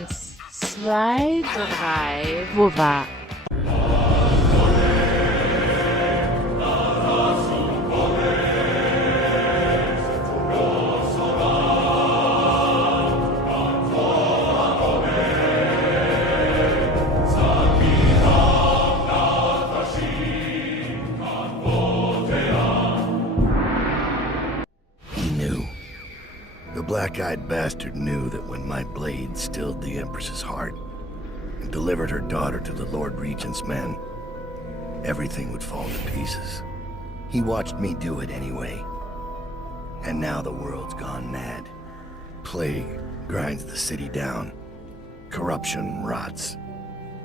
Eins, zwei, drei. Wo war? The black-eyed bastard knew that when my blade stilled the Empress's heart and delivered her daughter to the Lord Regent's men, everything would fall to pieces. He watched me do it anyway. And now the world's gone mad. Plague grinds the city down. Corruption rots.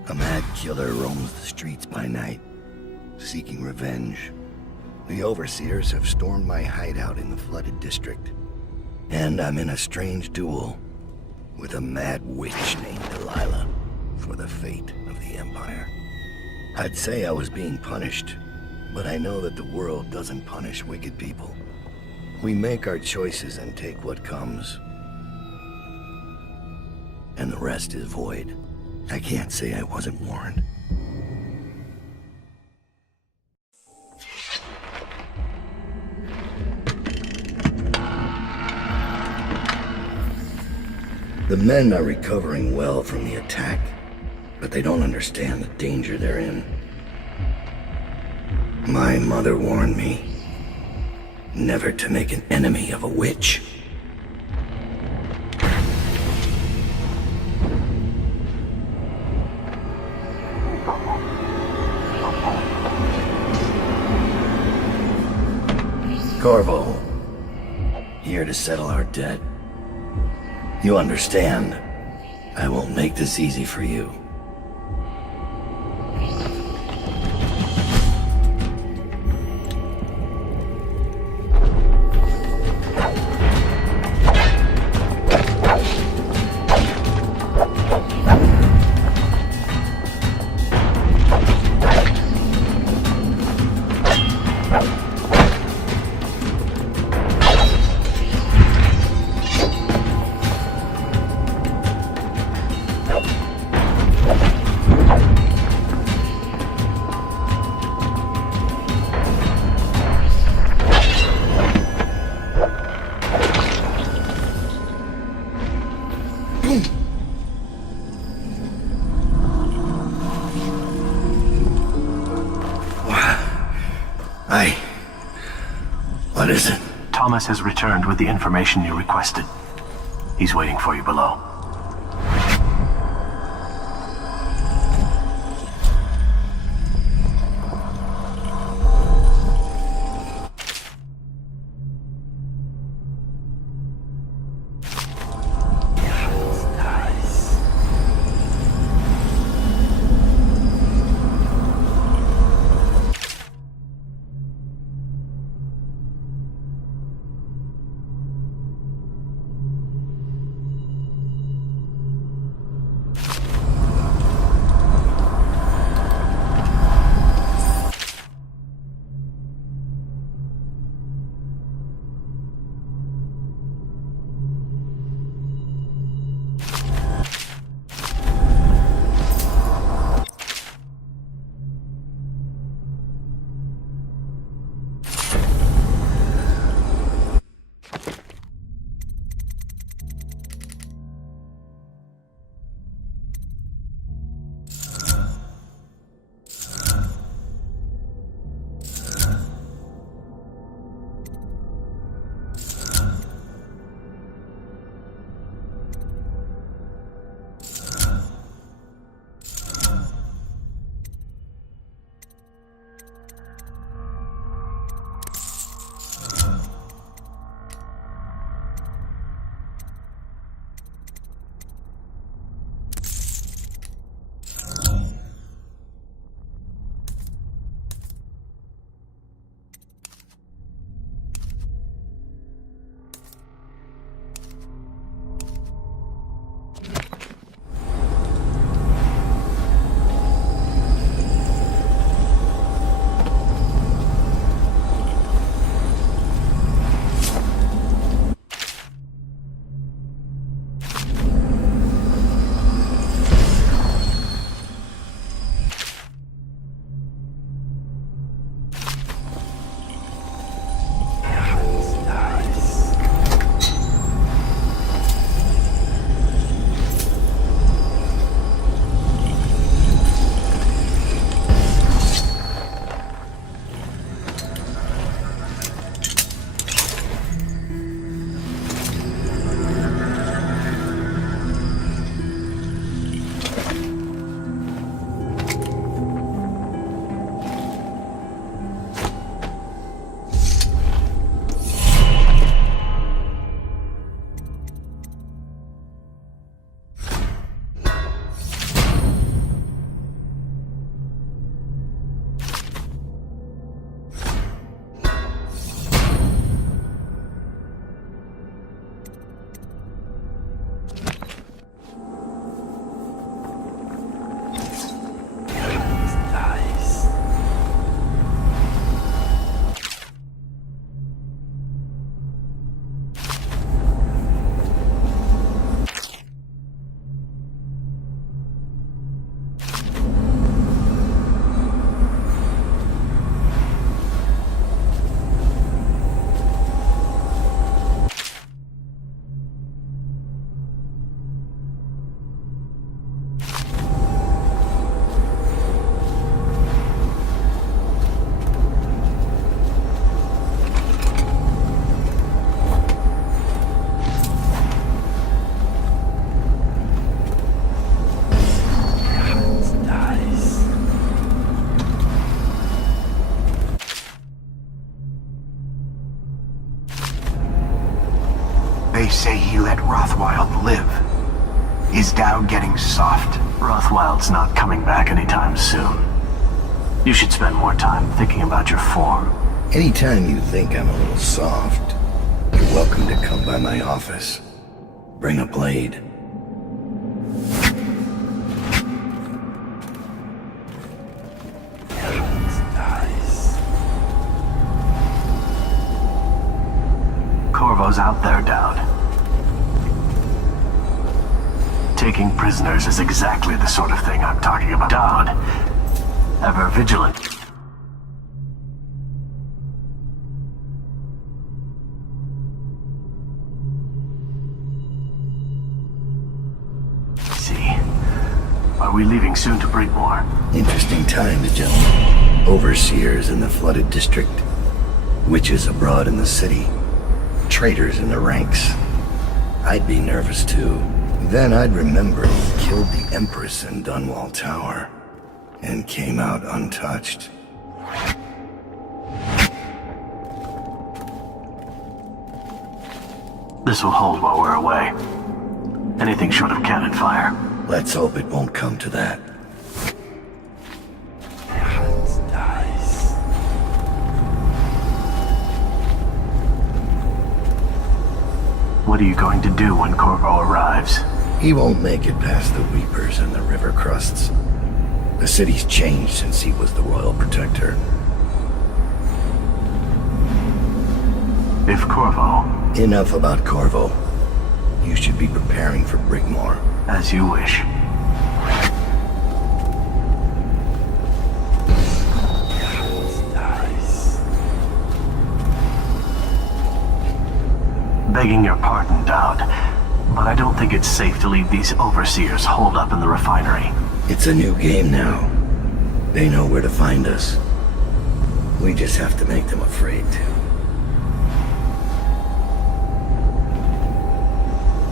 A mad killer roams the streets by night, seeking revenge. The overseers have stormed my hideout in the flooded district. And I'm in a strange duel with a mad witch named Delilah for the fate of the Empire. I'd say I was being punished, but I know that the world doesn't punish wicked people. We make our choices and take what comes. And the rest is void. I can't say I wasn't warned. The men are recovering well from the attack, but they don't understand the danger they're in. My mother warned me never to make an enemy of a witch. Corvo, here to settle our debt. You understand, I won't make this easy for you. What is it? Thomas has returned with the information you requested. He's waiting for you below. Is Dow getting soft? Rothwild's not coming back anytime soon. You should spend more time thinking about your form. Anytime you think I'm a little soft, you're welcome to come by my office. Bring a blade. Corvo's out there, Dowd. Taking prisoners is exactly the sort of thing I'm talking about. Dowd, ever vigilant. See, are we leaving soon to Brigmore? Interesting times, gentlemen. Overseers in the flooded district. Witches abroad in the city. Traitors in the ranks. I'd be nervous too. Then I'd remember he killed the Empress in Dunwall Tower and came out untouched. This will hold while we're away. Anything short of cannon fire. Let's hope it won't come to that. What are you going to do when Corvo arrives? He won't make it past the Reapers and the river crusts. The city's changed since he was the Royal Protector. If Corvo... Enough about Corvo. You should be preparing for Brigmore. As you wish. Begging your pardon, Dowd, but I don't think it's safe to leave these overseers holed up in the refinery. It's a new game now. They know where to find us. We just have to make them afraid to.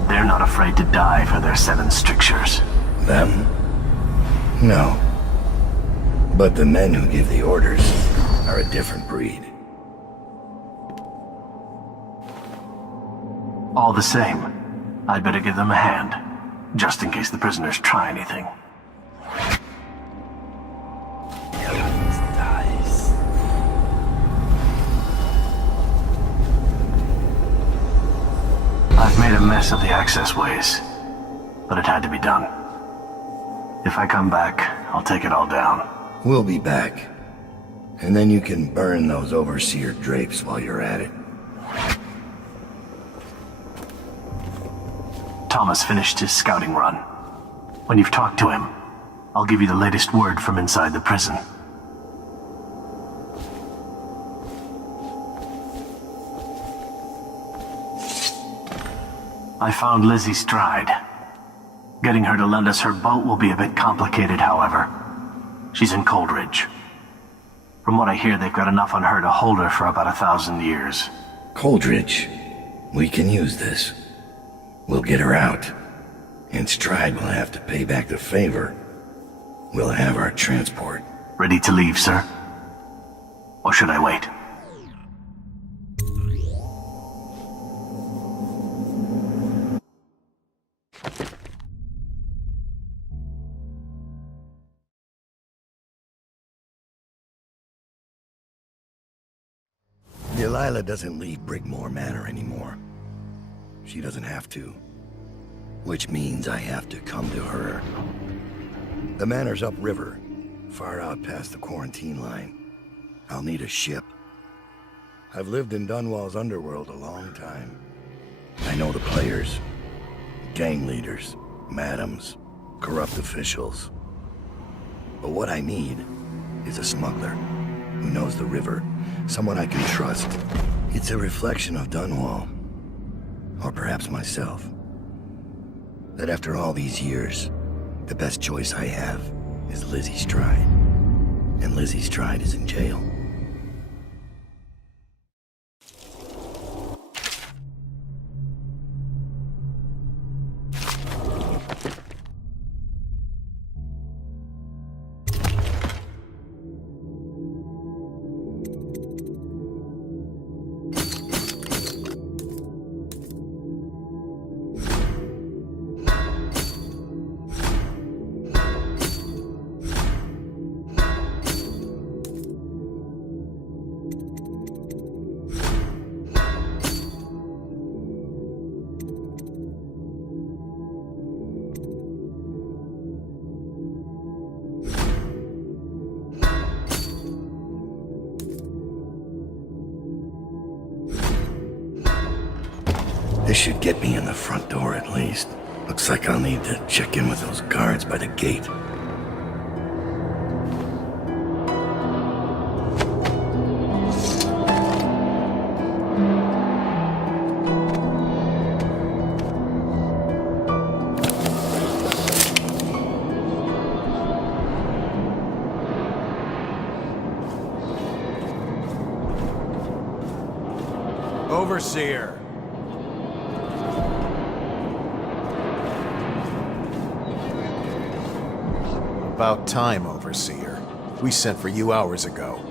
They're not afraid to die for their 7 strictures. Them? No. But the men who give the orders are a different breed. All the same, I'd better give them a hand, just in case the prisoners try anything. I've made a mess of the access ways, but it had to be done. If I come back, I'll take it all down. We'll be back. And then you can burn those overseer drapes while you're at it. Thomas finished his scouting run. When you've talked to him, I'll give you the latest word from inside the prison. I found Lizzie Stride. Getting her to lend us her boat will be a bit complicated, however. She's in Coldridge. From what I hear, they've got enough on her to hold her for about 1,000 years. Coldridge. We can use this. We'll get her out. And Stride will have to pay back the favor. We'll have our transport. Ready to leave, sir? Or should I wait? Delilah doesn't leave Brigmore Manor anymore. She doesn't have to. Which means I have to come to her. The manor's upriver, far out past the quarantine line. I'll need a ship. I've lived in Dunwall's underworld a long time. I know the players. Gang leaders, madams, corrupt officials. But what I need is a smuggler who knows the river, someone I can trust. It's a reflection of Dunwall. Or perhaps myself. That after all these years, the best choice I have is Lizzie Stride. And Lizzie Stride is in jail. This should get me in the front door at least. Looks like I'll need to check in with those guards by the gate. Overseer. About time, Overseer. We sent for you hours ago.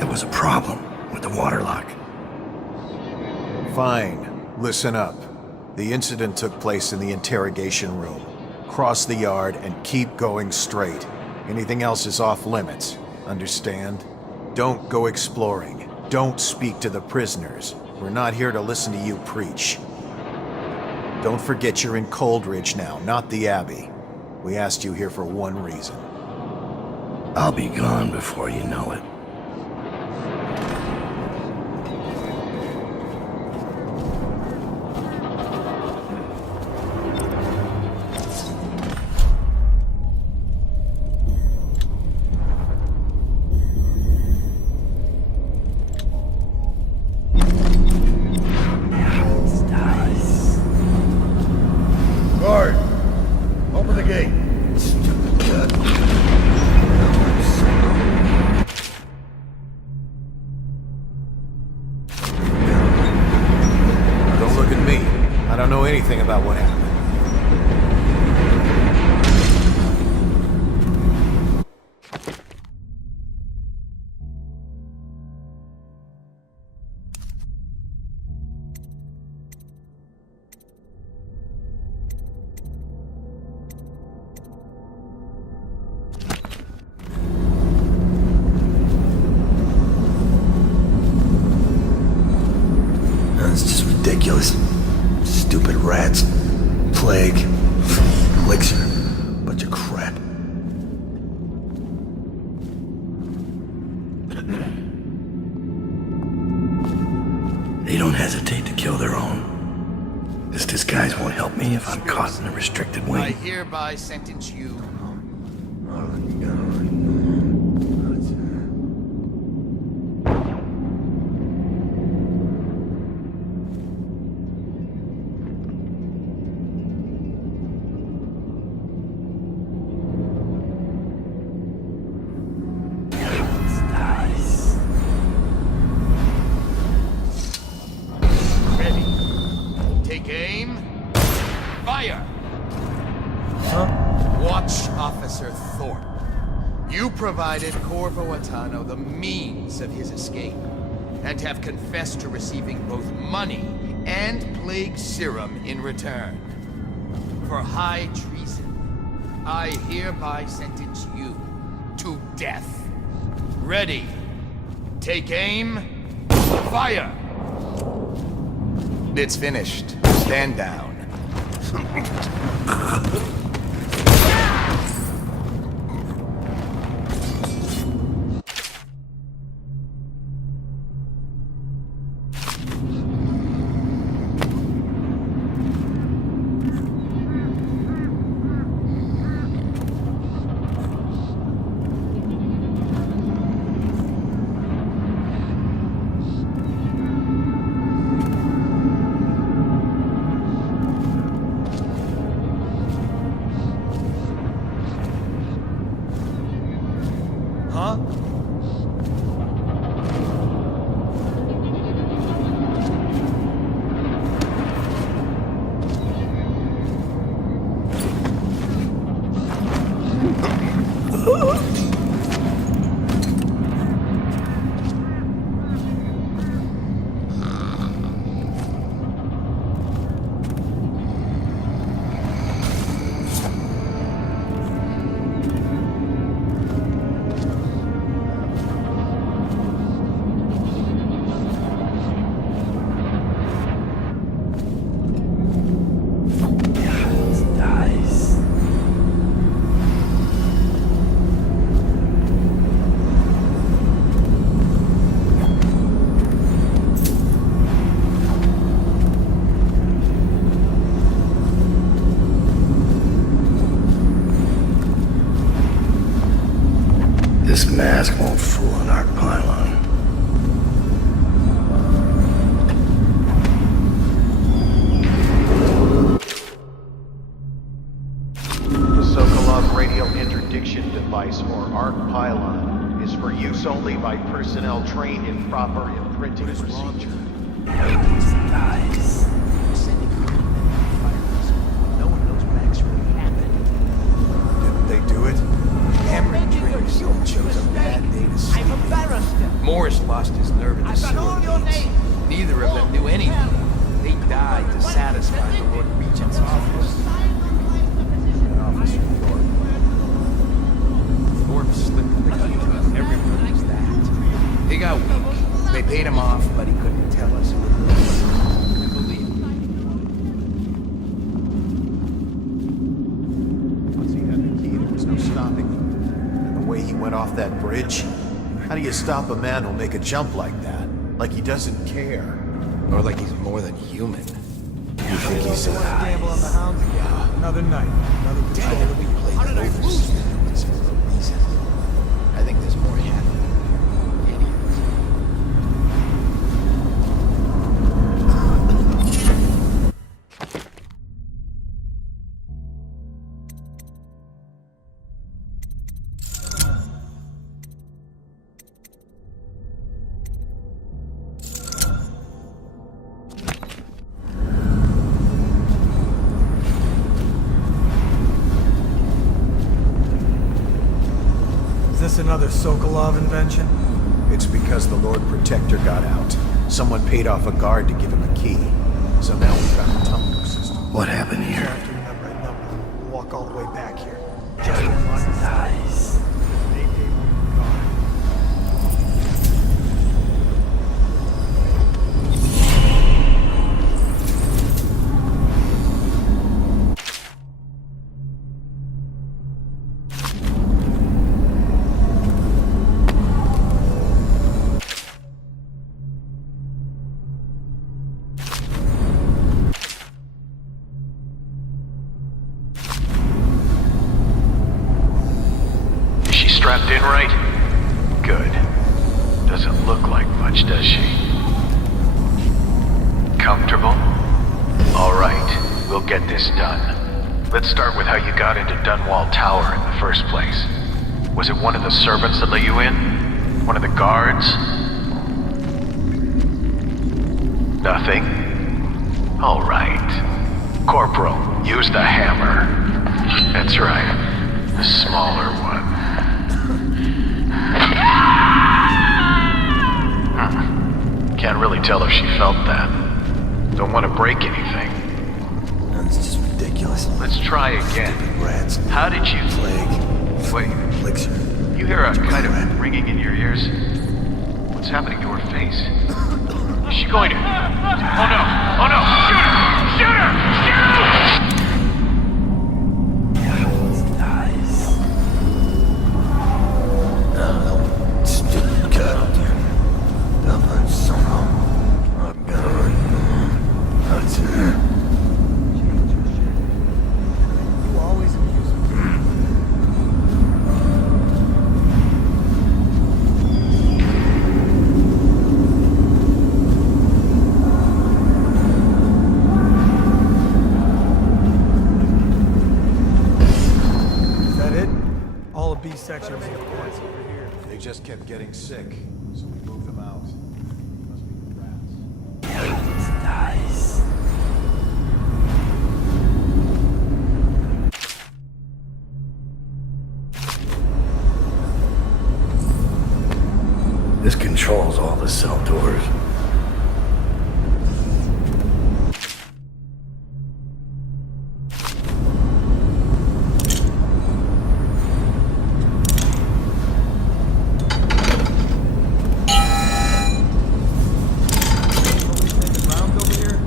There was a problem with the water lock. Fine. Listen up. The incident took place in the interrogation room. Cross the yard and keep going straight. Anything else is off limits. Understand? Don't go exploring. Don't speak to the prisoners. We're not here to listen to you preach. Don't forget you're in Coldridge now, not the Abbey. We asked you here for one reason. I'll be gone before you know it. Guard! Open the gate! Don't look at me. I don't know anything about what happened. It's just ridiculous. Stupid rats. Plague. Elixir. Bunch of crap. They don't hesitate to kill their own. This disguise won't help me if I'm caught in a restricted I wing. hereby sentence you. Ready. Take aim. Fire! Watch Officer Thorpe. You provided Corvo Atano the means of his escape, and have confessed to receiving both money and plague serum in return. For high treason, I hereby sentence you to death. Ready. Take aim. Fire! It's finished. Stand down. This mask won't fool an arc pylon. The Sokolov radio interdiction device, or arc pylon, is for use only by personnel trained in proper imprinting procedure. No one knows what actually happened. Didn't they do it? Hammering drinks chose a bad day to sleep. I'm embarrassed. Morris lost his nerve in the sewer gates. Neither of them knew anything. They died to satisfy the Lord Regent's office. An officer Thorpe. Thorpe slipped the gun. Everyone knows that. They got weak. They paid him off, but he couldn't tell us who it was. And believe me. Once he had the key, there was no stopping him. And the way he went off that bridge, how do you stop a man who'll make a jump like that? Like he doesn't care. Or like he's more than human. You think he's Gamble on the hounds again. Another night, another patrol. Damn, we played that over Smith for a reason. I think there's more happening. Is this another Sokolov invention? It's because the Lord Protector got out. Someone paid off a guard to give him a key. So now we've got a tumbler system. What happened here? After the number and number, we'll walk all the way back here. Just one nice. They gave me a guard. Strapped in right? Good. Doesn't look like much, does she? Comfortable? All right, we'll get this done. Let's start with how you got into Dunwall Tower in the first place. Was it one of the servants that let you in? One of the guards? Nothing? All right. Corporal, use the hammer. That's right. The smaller one. Can't really tell if she felt that. Don't want to break anything. That's just ridiculous. Let's try again. Rats. How did you... Plague. Wait, Elixir. you hear a kind of ringing in your ears? What's happening to her face? Is she going to... Oh no! Oh no! Shoot her! Shoot her! Shoot! Stupid god. Double sono. Oh god. That's her. You always amuse me. Is that it? All of B sections are points over here. They just kept getting sick, so we moved them out. Must be the rats. This controls all the cell doors. Nobody's making rounds over here?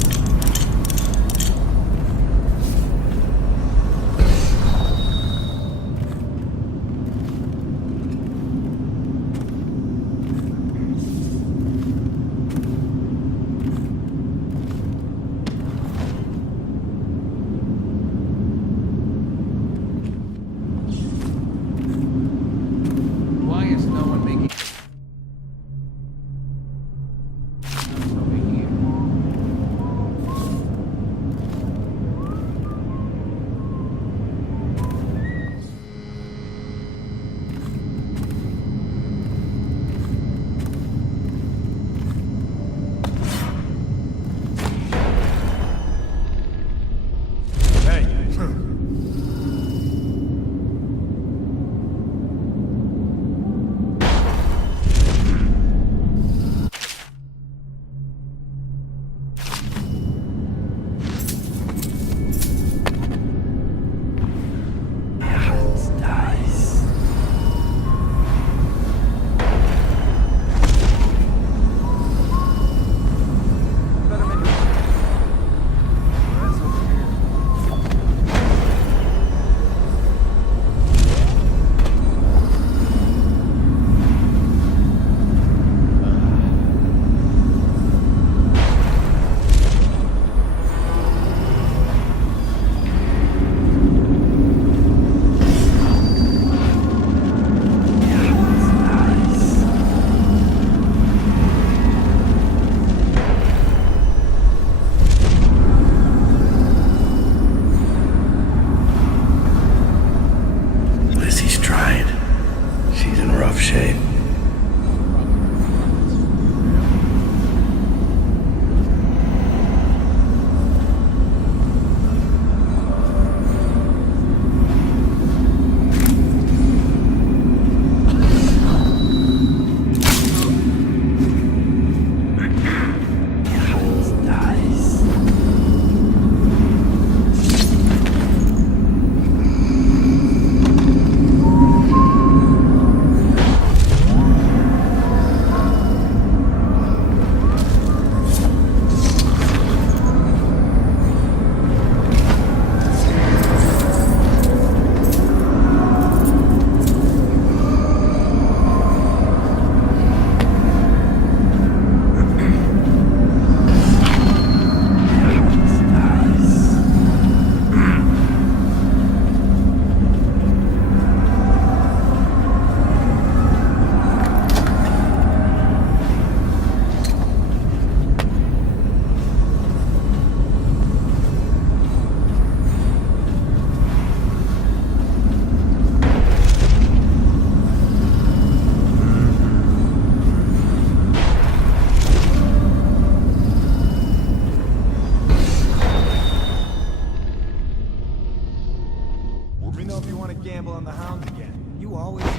Let me know if you want to gamble on the hound again. You always do.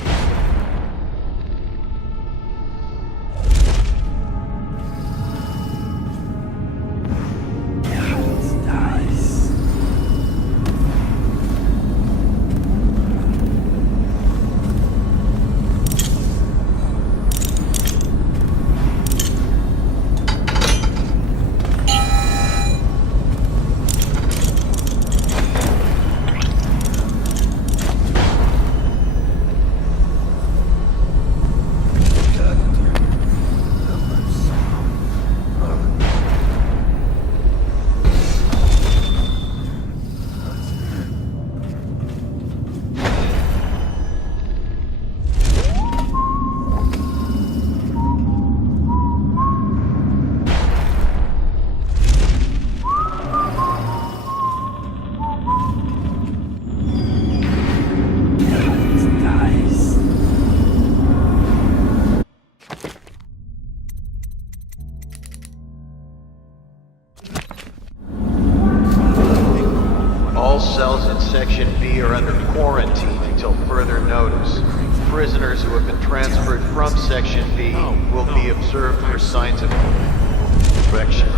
Cells in Section B are under quarantine until further notice. Prisoners who have been transferred from Section B will be observed for signs of infection.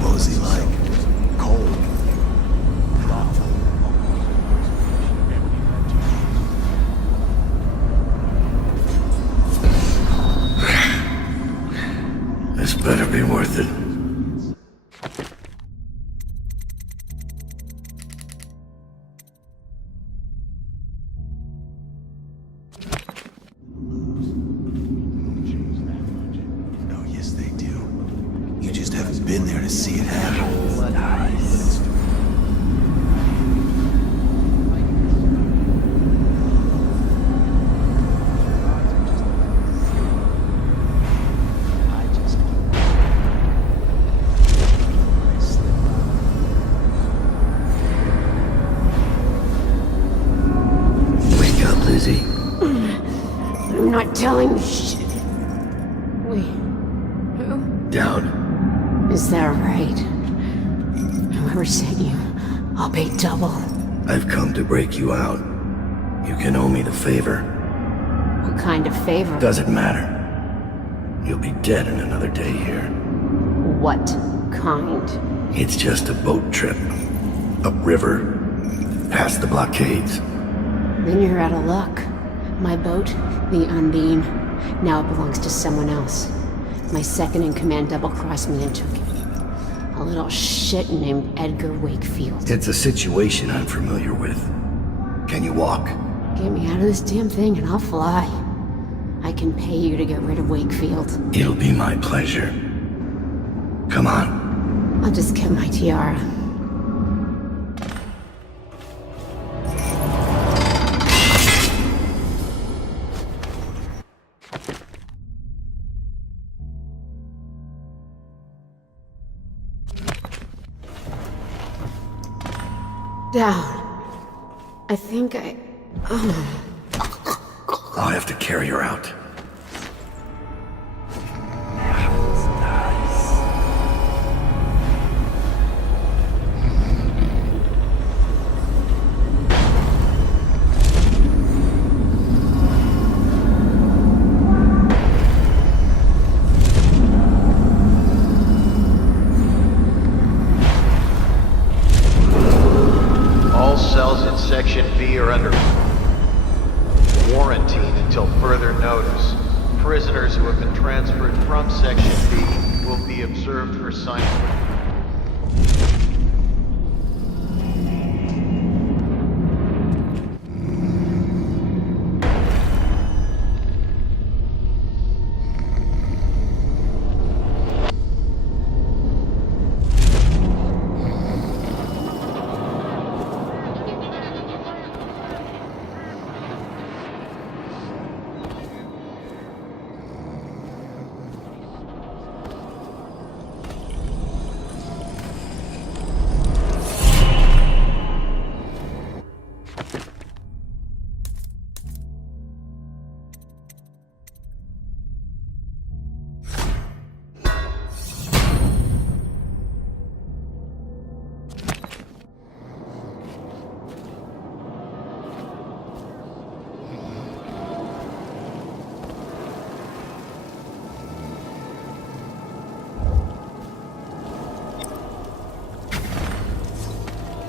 What was he like? Cold. This better be worth it. Been there to see it happen. Wake up, Lizzie. I'm not telling you shit. Wait. Who? Down. Is that right? Whoever sent you, I'll pay double. I've come to break you out. You can owe me the favor. What kind of favor? Doesn't matter. You'll be dead in another day here. What kind? It's just a boat trip. Upriver. Past the blockades. Then you're out of luck. My boat, the Undine, now it belongs to someone else. My second-in-command double-crossed me and took it. A little shit named Edgar Wakefield. It's a situation I'm familiar with. Can you walk? Get me out of this damn thing and I'll fly. I can pay you to get rid of Wakefield. It'll be my pleasure. Come on. I'll just get my tiara. Down. I think I... I'll have to carry her out. Cells in Section B are under quarantine until further notice. Prisoners who have been transferred from Section B will be observed for signs.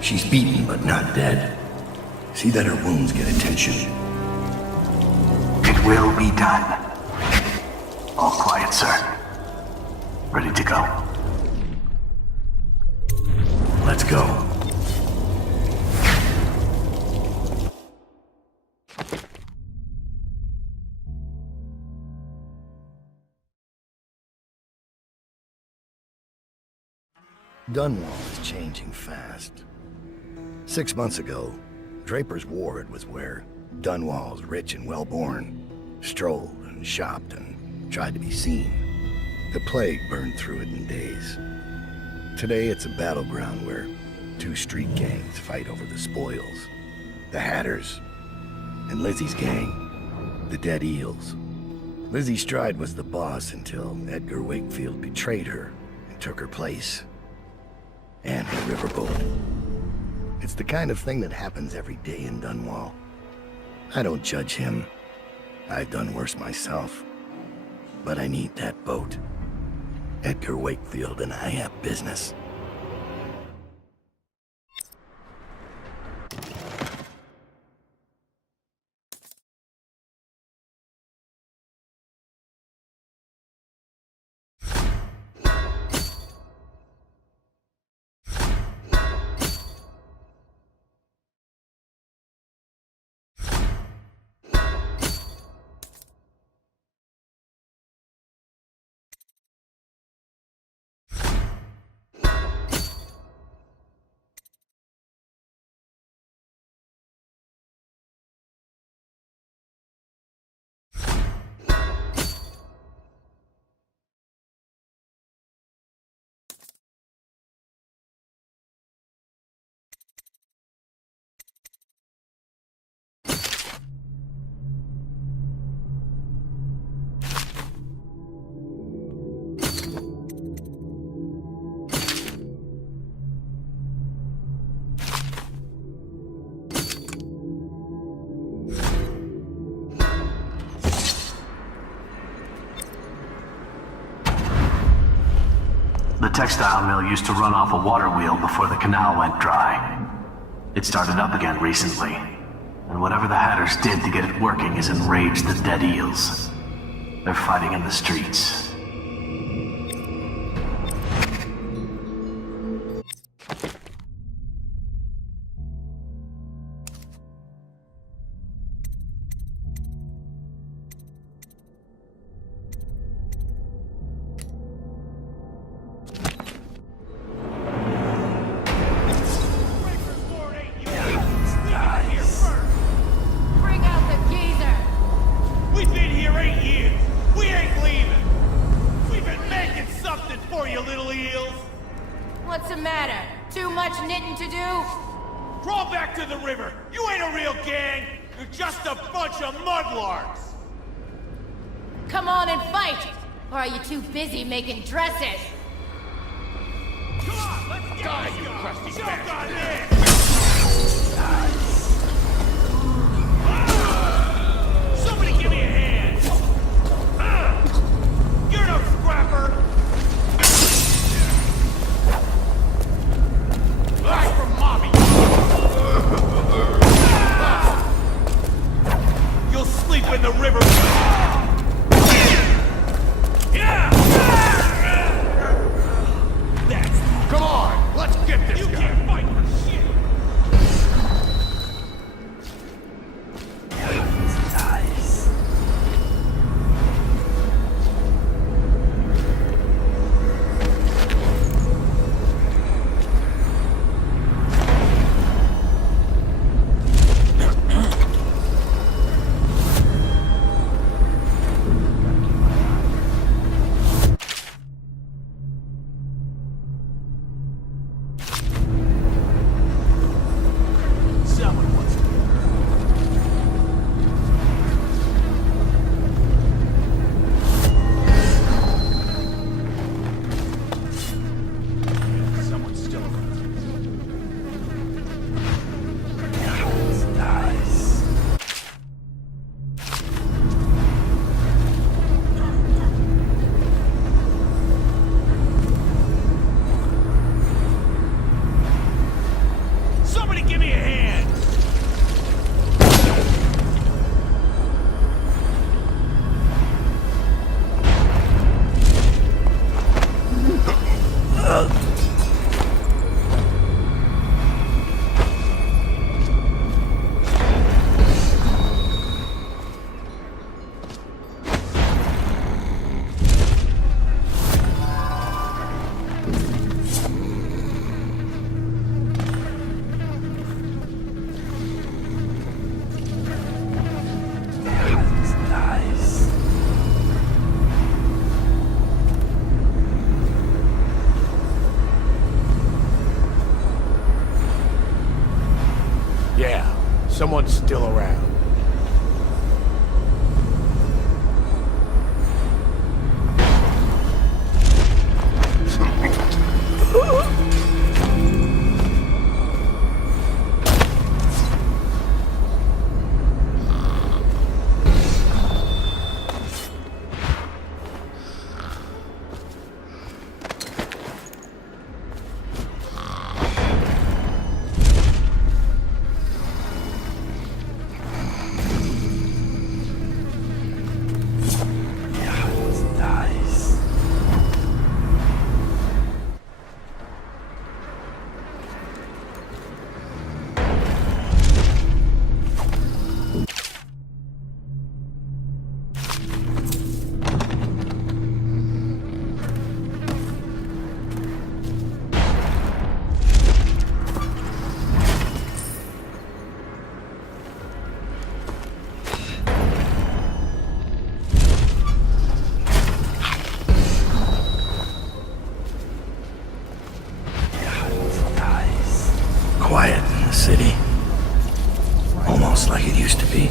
She's beaten but not dead. See that her wounds get attention. It will be done. All quiet, sir. Ready to go. Let's go. Dunwall is changing fast. 6 months ago, Draper's Ward was where Dunwall's rich and well-born strolled and shopped and tried to be seen. The plague burned through it in days. Today it's a battleground where two street gangs fight over the spoils. The Hatters and Lizzie's gang, the Dead Eels. Lizzie Stride was the boss until Edgar Wakefield betrayed her and took her place. And the riverboat. It's the kind of thing that happens every day in Dunwall. I don't judge him. I've done worse myself. But I need that boat. Edgar Wakefield and I have business. The textile mill used to run off a water wheel before the canal went dry. It started up again recently, and whatever the Hatters did to get it working has enraged the Dead Eels. They're fighting in the streets. What's the matter? Too much knitting to do? Crawl back to the river! You ain't a real gang! You're just a bunch of mudlarks! Come on and fight! Or are you too busy making dresses? Come on, let's get die, you crusty bastard! Somebody give me a hand! You're no scrapper! Back from mommy! You'll sleep in the river! Come on, let's get this guy! You can't fight for shit! Someone's still around. Quiet in the city. Almost like it used to be.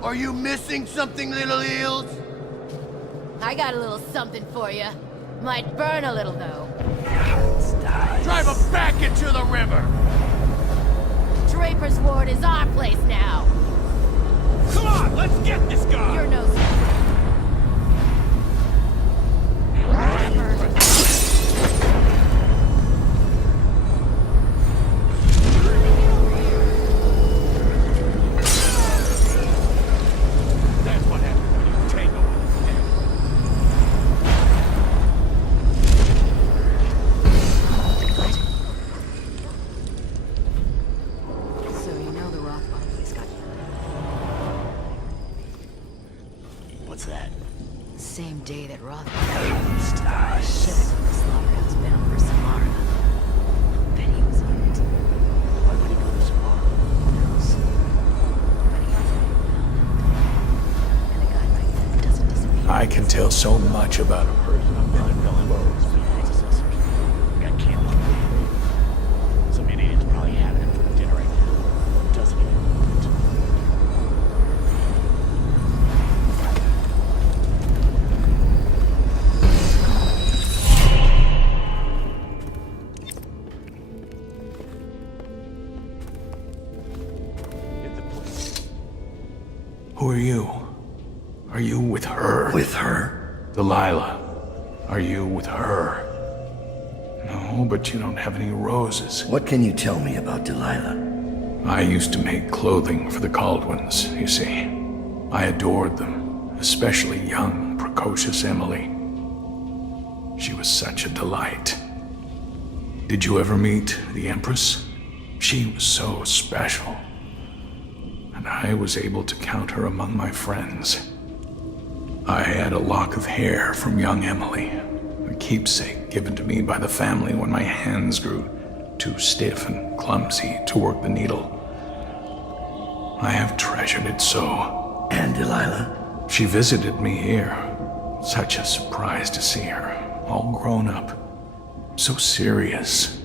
Are you missing something, little eels? I got a little something for you. Might burn a little, though. Drive them back into the river! Draper's Ward is our place now. Come on, let's get this guy! You're no... Same day that Roth died. Shit, the slaughterhouse bound for Samara. Bet he was on it. Why would he go to Samara? Who knows? But he has been found. And a guy like that doesn't disappear. I can tell so much about a person. I've been in clothes. Got killed. Some idiot's probably having him for dinner right now. Doesn't even know it. Who are you? Are you with her? With her? Delilah. Are you with her? No, but you don't have any roses. What can you tell me about Delilah? I used to make clothing for the Caldwins, you see. I adored them, especially young, precocious Emily. She was such a delight. Did you ever meet the Empress? She was so special. And I was able to count her among my friends. I had a lock of hair from young Emily, a keepsake given to me by the family when my hands grew too stiff and clumsy to work the needle. I have treasured it so. And Delilah? She visited me here. Such a surprise to see her, all grown up, so serious.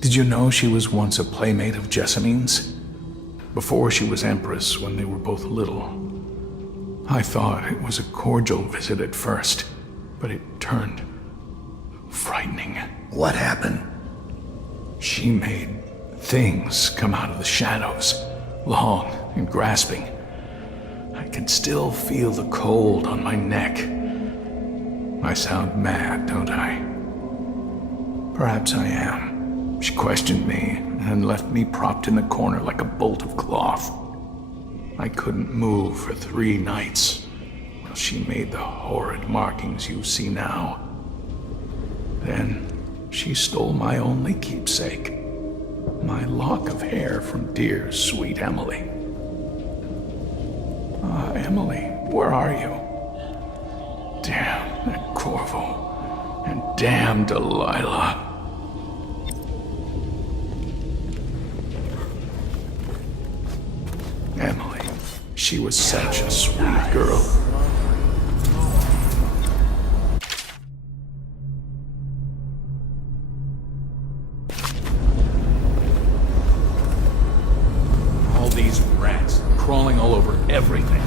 Did Did you know she was once a playmate of Jessamine's? Before she was Empress, when they were both little. I thought it was a cordial visit at first, but it turned frightening. What happened? She made things come out of the shadows, long and grasping. I can still feel the cold on my neck. I sound mad, don't I? Perhaps I am. She questioned me and left me propped in the corner like a bolt of cloth. I couldn't move for 3 nights while she made the horrid markings you see now. Then she stole my only keepsake, my lock of hair from dear, sweet Emily. Ah, Emily, where are you? Damn that Corvo, and damn Delilah. Emily, she was such a sweet girl. All these rats crawling all over everything.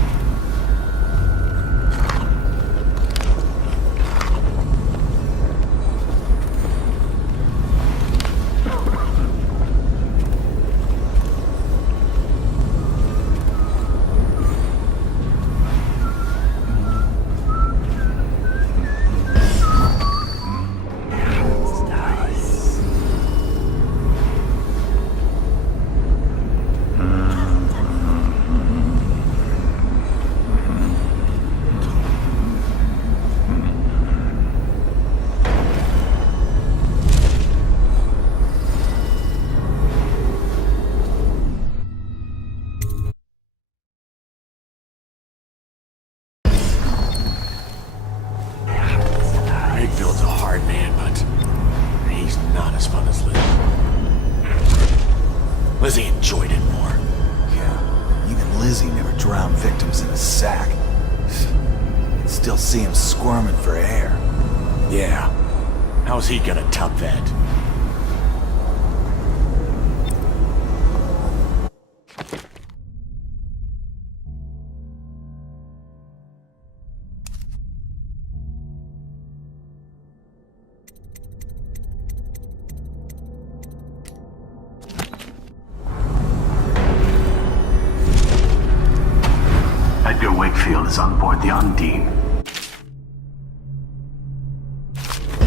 Wakefield's a hard man, but he's not as fun as Lizzie. Lizzie enjoyed it more. Yeah, even Lizzie never drowned victims in a sack. Still see him squirming for air. Yeah. How's he gonna top that? Edgar Wakefield is on board the Undine.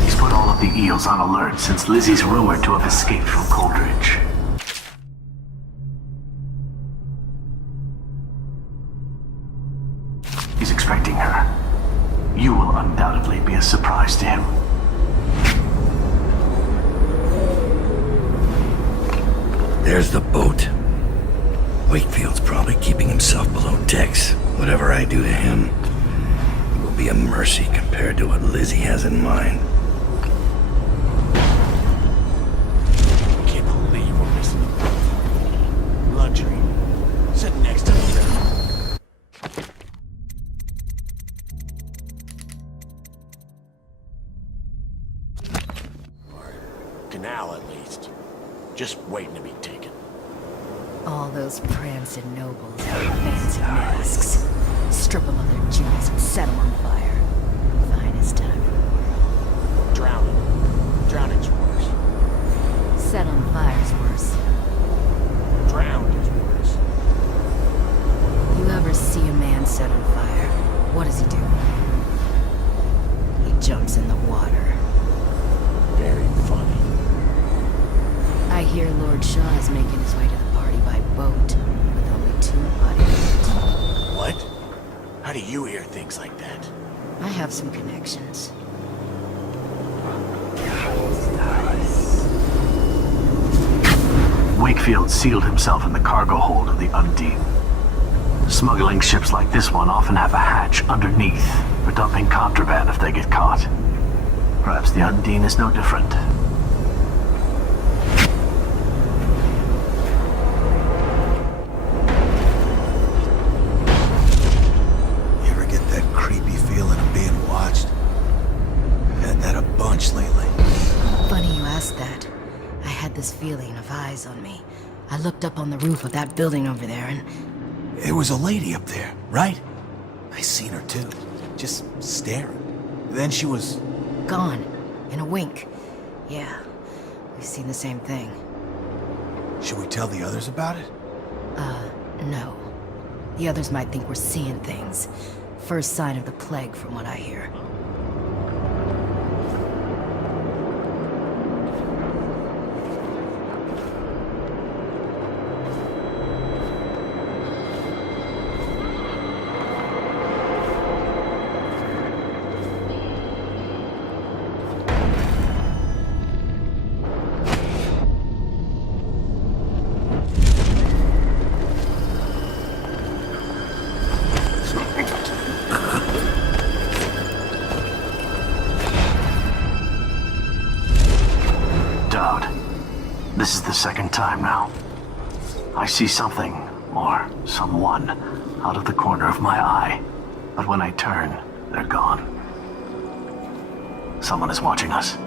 He's put all of the eels on alert since Lizzie's rumored to have escaped from Coldridge. He's expecting her. You will undoubtedly be a surprise to him. There's the boat. Wakefield's probably keeping himself below decks. Whatever I do to him, it will be a mercy compared to what Lizzie has in mind. I can't believe we're missing the boat. Luxury. Sitting next to the river. Or canal, at least. Just waiting to be taken. All those prancing nobles have fancy masks. Strip them of their jewels and set them on fire. Finest time. Drowning. Drowning's worse. Set on fire's worse. Drowned is worse. You ever see a man set on fire? What does he do? He jumps in the water. Very funny. I hear Lord Shaw is making his way to the party by boat, with only 2 buddies. What? How do you hear things like that? I have some connections. Wakefield sealed himself in the cargo hold of the Undine. Smuggling ships like this one often have a hatch underneath for dumping contraband if they get caught. Perhaps the Undine is no different. You ever get that creepy feeling of being watched? I've had that a bunch lately. Funny you ask that. I had had this feeling of eyes on me. I looked up on the roof of that building over there and... There was a lady up there, right? I seen her too, just staring. Then she was... gone. In a wink. Yeah, we've seen the same thing. Should we tell the others about it? No. The others might think we're seeing things. First sign of the plague, from what I hear. This is the second time now. I see something, or someone, out of the corner of my eye. But when I turn, they're gone. Someone is watching us.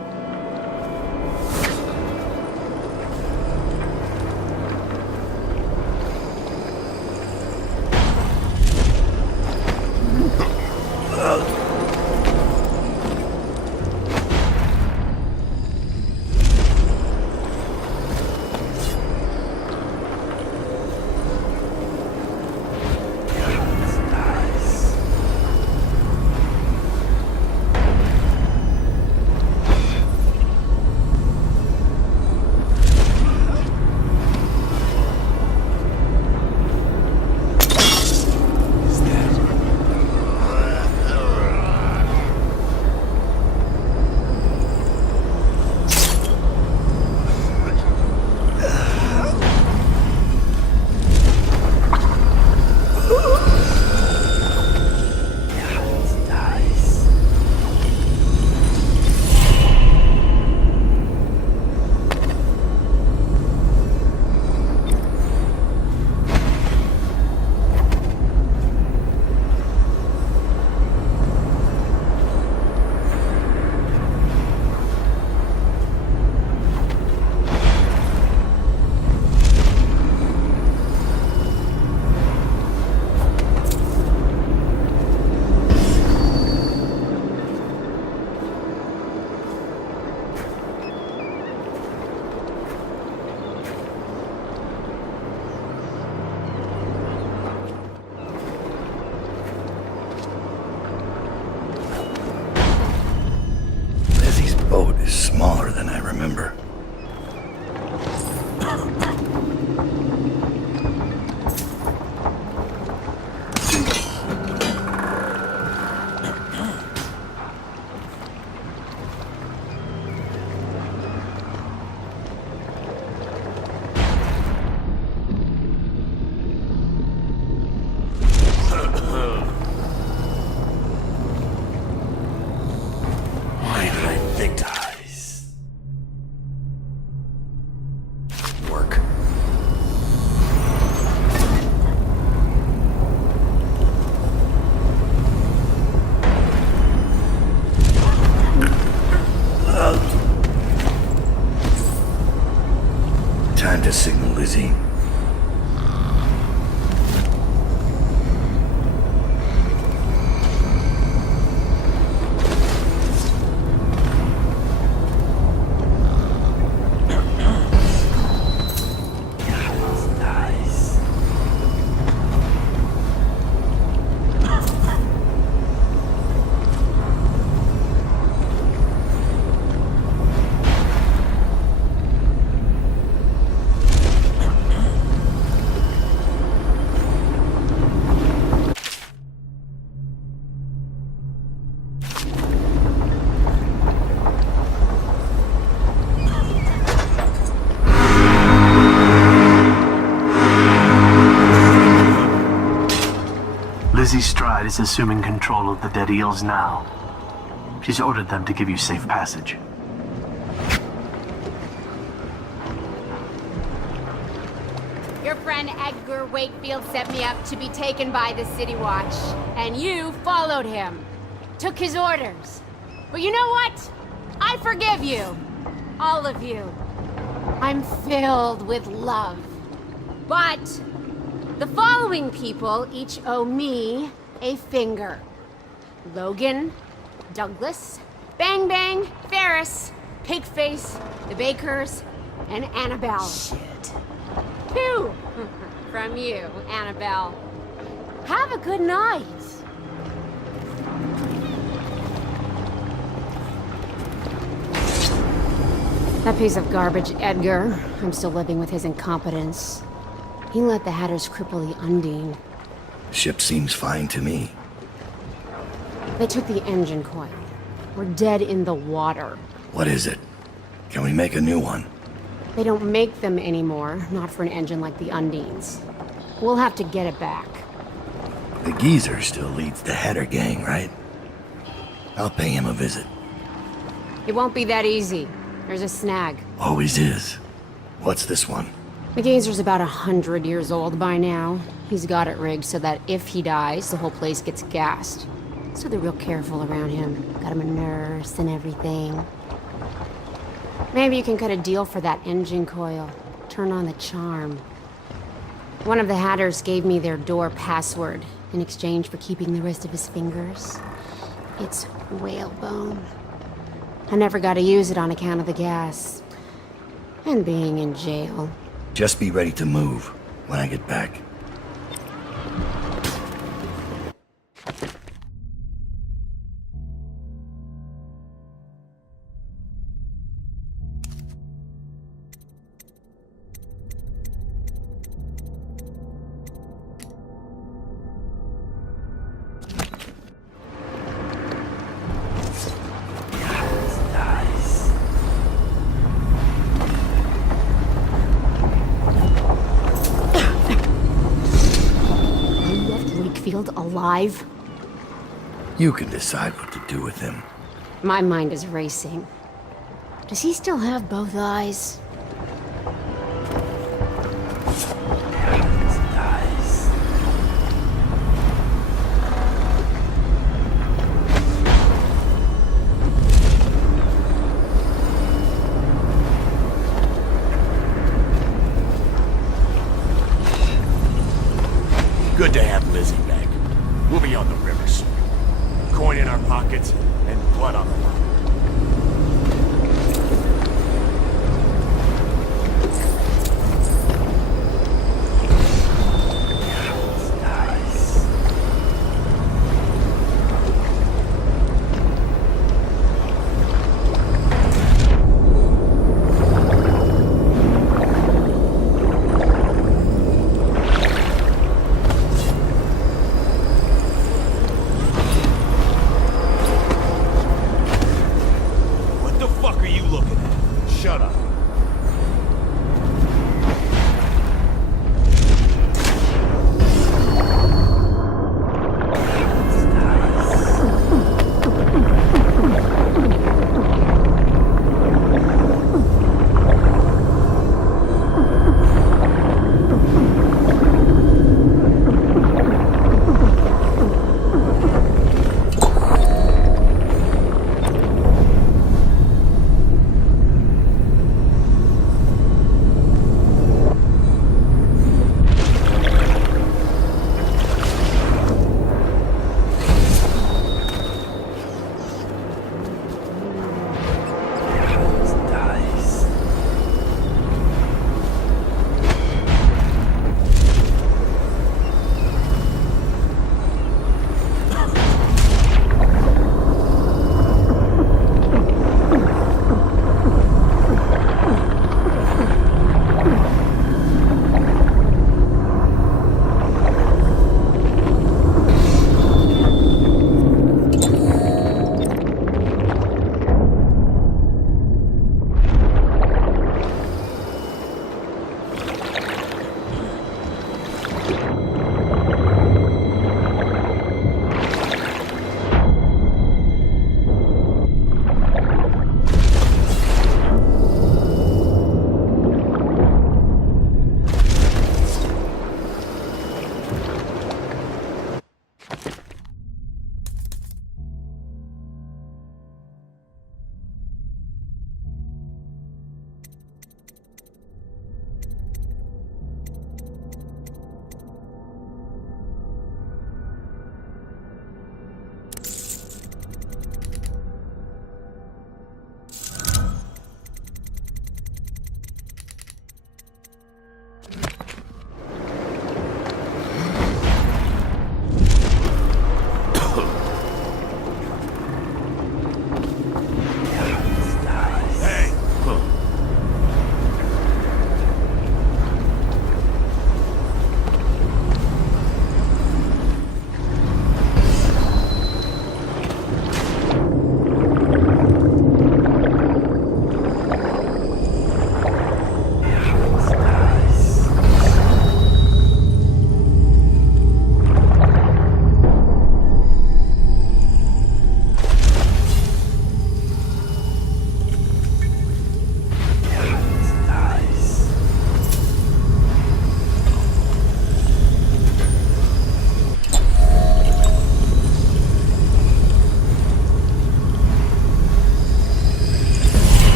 Smaller than I remember. Time to signal Lizzie. Lizzie Stride is assuming control of the dead eels now. She's ordered them to give you safe passage. Your friend Edgar Wakefield set me up to be taken by the City Watch, and you followed him. Took his orders. But you know what? I forgive you. All of you. I'm filled with love. But the following people each owe me a finger. Logan, Douglas, Bang Bang, Ferris, Pigface, the Bakers, and Annabelle. Shit. 2 from you, Annabelle. Have a good night. That piece of garbage, Edgar. I'm still living with his incompetence. He let the Hatters cripple the Undine. Ship seems fine to me. They took the engine coil. We're dead in the water. What is it? Can we make a new one? They don't make them anymore, not for an engine like the Undine's. We'll have to get it back. The geezer still leads the Hatter gang, right? I'll pay him a visit. It won't be that easy. There's a snag. Always is. What's this one? The Gazer's about 100 years old by now. He's got it rigged so that if he dies, the whole place gets gassed. So they're real careful around him. Got him a nurse and everything. Maybe you can cut a deal for that engine coil. Turn on the charm. One of the Hatters gave me their door password in exchange for keeping the rest of his fingers. It's whalebone. I never got to use it on account of the gas. And being in jail. Just be ready to move when I get back. Alive? You can decide what to do with him. My mind is racing. Does he still have both eyes? Good to have Lizzie back. We'll be on the river soon. Coin in our pockets and blood on the line.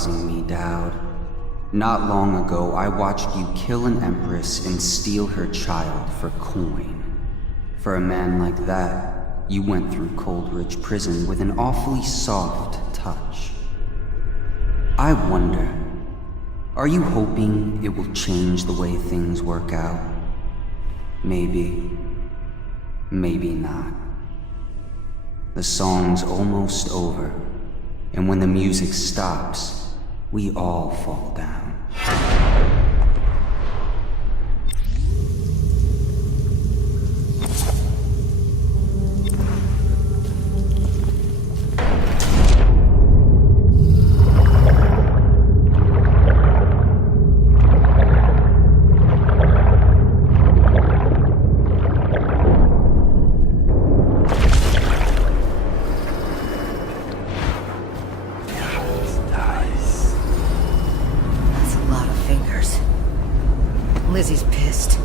surprising me, Dowd. Not long ago, I watched you kill an empress and steal her child for coin. For a man like that, you went through Coldridge Prison with an awfully soft touch. I wonder, are you hoping it will change the way things work out? Maybe. Maybe not. The song's almost over, and when the music stops, we all fall down. Lizzie's pissed.